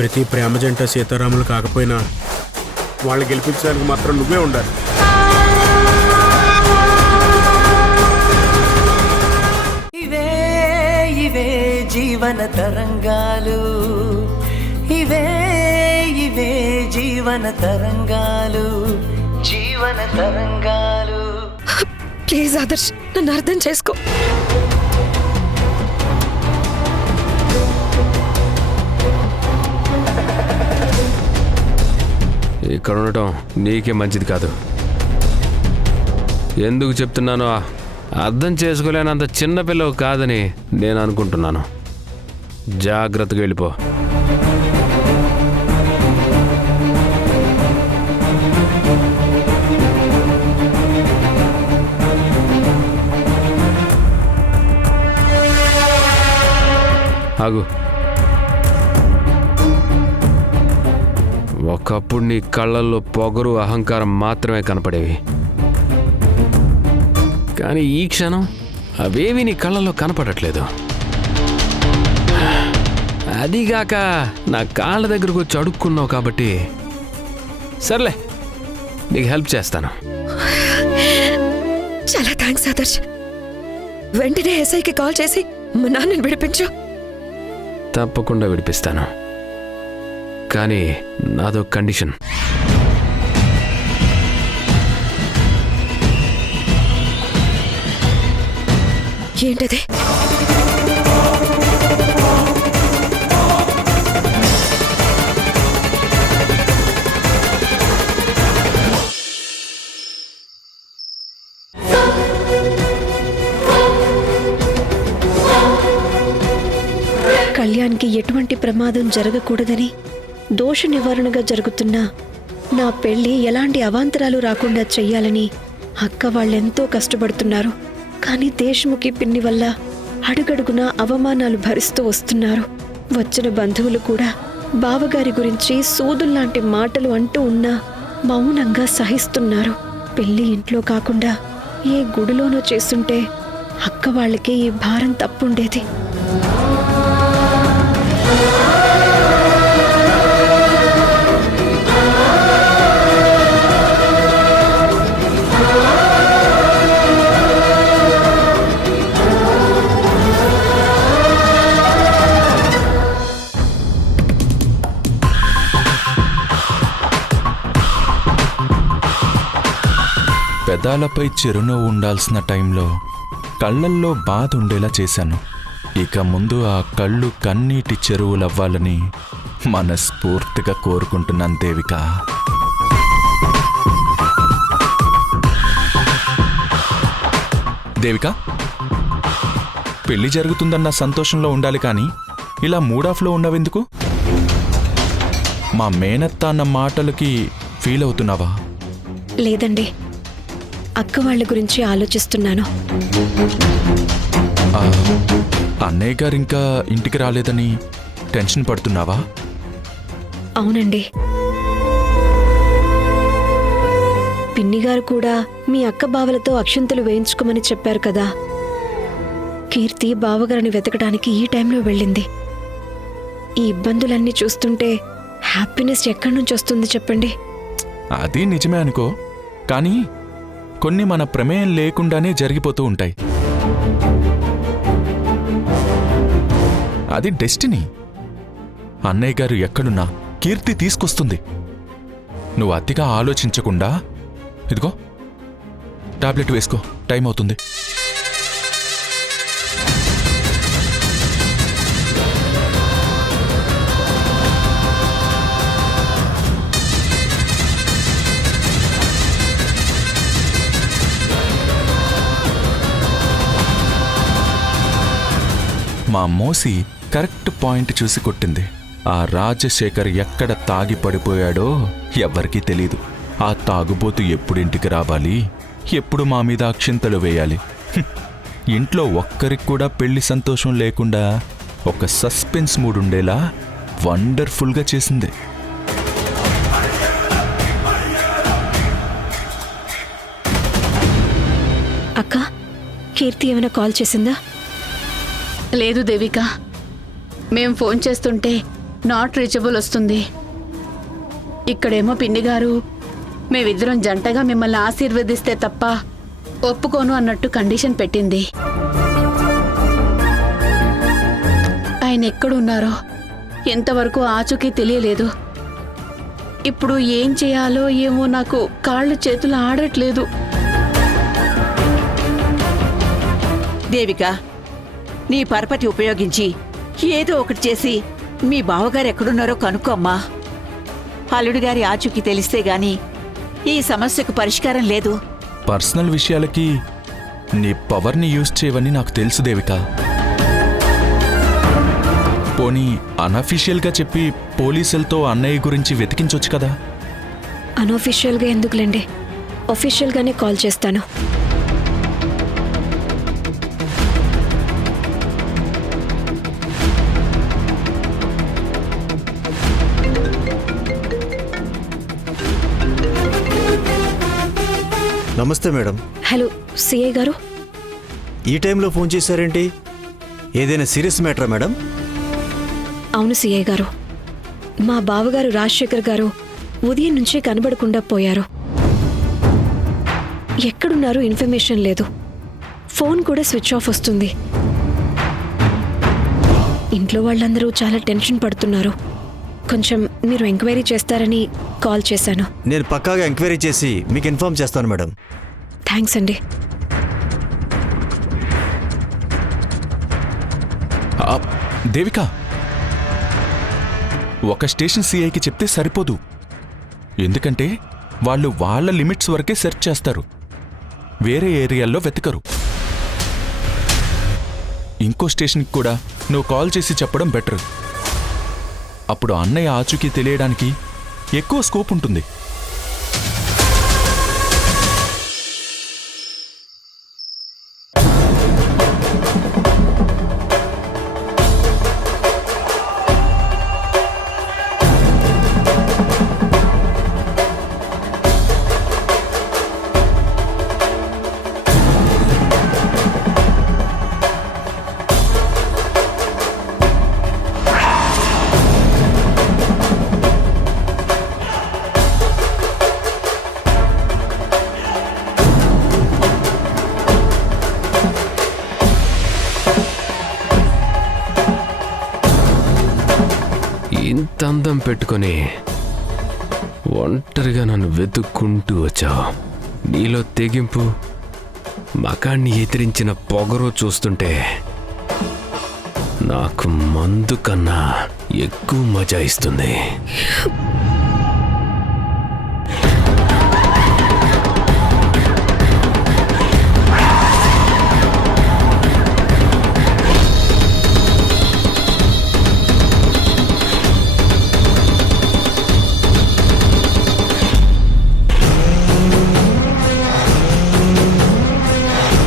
ప్రతి ప్రేమ జంట సీతారాములు కాకపోయినా వాళ్ళు గెలిపించడానికి మాత్రం నువ్వే ఉండాలి. ఇవే ఇవే జీవన తరంగాలు, ఇవే ఇవే జీవన తరంగాలు, జీవన తరంగాలు. ప్లీజ్ ఆదర్శ్, నన్ను అర్థం చేసుకో. ఇక్కడ ఉండటం నీకే మంచిది కాదు. ఎందుకు చెప్తున్నానో అర్థం చేసుకోలేనంత చిన్నపిల్లవు కాదని నేను అనుకుంటున్నాను. జాగ్రత్తగా వెళ్ళిపో. ఆగు. ఒకప్పుడు నీ కళ్ళల్లో పొగరు అహంకారం మాత్రమే కనపడేవి, కానీ ఈ క్షణం అవేవి నీ కళ్ళల్లో కనపడట్లేదు. అదిగాక నా కాళ్ళ దగ్గరకు వచ్చి అడుక్కున్నావు కాబట్టి సర్లే, నీకు హెల్ప్ చేస్తాను. చాలా థ్యాంక్స్ ఆదర్శ్. వెంటనే ఎస్ఐకి కాల్ చేసి మా నాన్నని విడిపించు. తప్పకుండా విడిపిస్తాను, కానీ నాదో కండిషన్. ఏంటది? కళ్యాణ్కి ఎటువంటి ప్రమాదం జరగకూడదని దోష నివారణగా జరుగుతున్న నా పెళ్లి ఎలాంటి అవాంతరాలు రాకుండా చెయ్యాలని అక్క వాళ్ళెంతో కష్టపడుతున్నారు. కానీ దేశముఖి పిన్ని వల్ల అడుగడుగునా అవమానాలు భరిస్తూ వస్తున్నారు. వచ్చిన బంధువులు కూడా బావగారి గురించి సూదుల్లాంటి మాటలు అంటూ ఉన్నా మౌనంగా సహిస్తున్నారు. పెళ్లి ఇంట్లో కాకుండా ఏ గుడిలోనో చేస్తుంటే అక్క వాళ్ళకి ఈ భారం తప్పుండేది. పెదాలపై చిరునవ్వు ఉండాల్సిన టైంలో కళ్ళల్లో బాధ ఉండేలా చేశాను. ఇక ముందు ఆ కళ్ళు కన్నీటి చెరువులవ్వాలని మనస్ఫూర్తిగా కోరుకుంటున్నాను దేవిక. దేవిక, పెళ్లి జరుగుతుందన్న సంతోషంలో ఉండాలి, కానీ ఇలా మూడాఫ్లో ఉన్నవెందుకు? మా మేనత్త అన్న మాటలకి ఫీల్ అవుతున్నావా? లేదండి, అక్క వాళ్ళ గురించి ఆలోచిస్తున్నాను. అన్నయ్య గారు ఇంకా ఇంటికి రాలేదని టెన్షన్ పడుతున్నావా? అవునండి, పిన్నిగారు కూడా మీ అక్క బావలతో అక్షంతలు వేయించుకోమని చెప్పారు కదా. కీర్తి బావగారిని వెతకడానికి ఈ టైంలో వెళ్ళింది. ఈ ఇబ్బందులన్నీ చూస్తుంటే హ్యాపీనెస్ ఎక్కడి నుంచి వస్తుంది చెప్పండి? అది నిజమే అనుకో, కానీ కొన్ని మన ప్రమేయం లేకుండానే జరిగిపోతూ ఉంటాయి. అది డెస్టినీ. అన్నయ్య గారు ఎక్కడున్నా కీర్తి తీసుకొస్తుంది. నువ్వు అతిగా ఆలోచించకుండా ఇదిగో టాబ్లెట్ వేసుకో, టైం అవుతుంది. మా మోసి కరెక్ట్ పాయింట్ చూసి కొట్టింది. ఆ రాజశేఖర్ ఎక్కడ తాగి పడిపోయాడో ఎవ్వరికీ తెలీదు. ఆ తాగుబోతు ఎప్పుడింటికి రావాలి, ఎప్పుడు మా మీద అక్షింతలు వేయాలి. ఇంట్లో ఒక్కరికి కూడా పెళ్లి సంతోషం లేకుండా ఒక సస్పెన్స్ మూడ్ ఉండేలా వండర్ఫుల్గా చేసింది. అక్క, కీర్తి ఏమైనా కాల్ చేసిందా? లేదు దేవిక, మేం ఫోన్ చేస్తుంటే నాట్ రీచబుల్ వస్తుంది. ఇక్కడేమో పిన్ని గారు మేమిద్దరం జంటగా మిమ్మల్ని ఆశీర్వదిస్తే తప్ప ఒప్పుకోను అన్నట్టు కండిషన్ పెట్టింది. ఆయన ఎక్కడున్నారో ఎంతవరకు ఆచూకీ తెలియలేదు. ఇప్పుడు ఏం చేయాలో ఏమో నాకు కాళ్ళు చేతులు ఆడట్లేదు. దేవిక, నీ పరపతి ఉపయోగించి ఏదో ఒకటి చేసి మీ బావగారు ఎక్కడున్నారో కనుక్కోమ్మా. అల్లుడి గారి ఆచూకీ తెలిస్తే గాని ఈ సమస్యకు పరిష్కారం లేదు. పర్సనల్ విషయాలకి నీ పవర్ని యూజ్ చేయవని నాకు తెలుసు దేవిక. పోనీ అనఫీషియల్గా చెప్పి పోలీసులతో అన్నయ్య గురించి వెతికించొచ్చు కదా. అనొఫీషియల్గా ఎందుకులేండి, ఒఫీషియల్గానే కాల్ చేస్తాను. నమస్తే మేడం. హలో సిఐ గారు. ఈ టైంలో ఫోన్ చేశారేంటి? ఏదైనా సీరియస్ మ్యాటరా మేడం? అవును సిఐ గారు, మా బావగారు రాజశేఖర్ గారు ఉదయం నుంచి కనబడకుండా పోయారు. ఎక్కడున్నారో ఇన్ఫర్మేషన్ లేదు. ఫోన్ కూడా స్విచ్ ఆఫ్ వస్తుంది. ఇంట్లో వాళ్ళందరూ చాలా టెన్షన్ పడుతున్నారు. కొంచెం మీరు ఎంక్వైరీ చేస్తారని కాల్ చేశాను. నేను పక్కాగా ఎంక్వైరీ చేసి మీకు ఇన్ఫార్మ్ చేస్తాను మేడం. థ్యాంక్స్ అండి. దేవిక, ఒక స్టేషన్ సిఐకి చెప్తే సరిపోదు. ఎందుకంటే వాళ్ళు వాళ్ళ లిమిట్స్ వరకే సెర్చ్ చేస్తారు, వేరే ఏరియాల్లో వెతకరు. ఇంకో స్టేషన్కి కూడా నువ్వు కాల్ చేసి చెప్పడం బెటర్. అప్పుడు అన్నయ్య ఆచూకీ తెలియడానికి ఎక్కువ స్కోప్ ఉంటుంది. ఇంత అందం పెట్టుకొని ఒంటరిగా నన్ను వెతుక్కుంటూ వచ్చావు. నీలో తెగింపు, మకాన్ని ఎదిరించిన పొగరు చూస్తుంటే నాకు మందు కన్నా ఎక్కువ మజా ఇస్తుంది.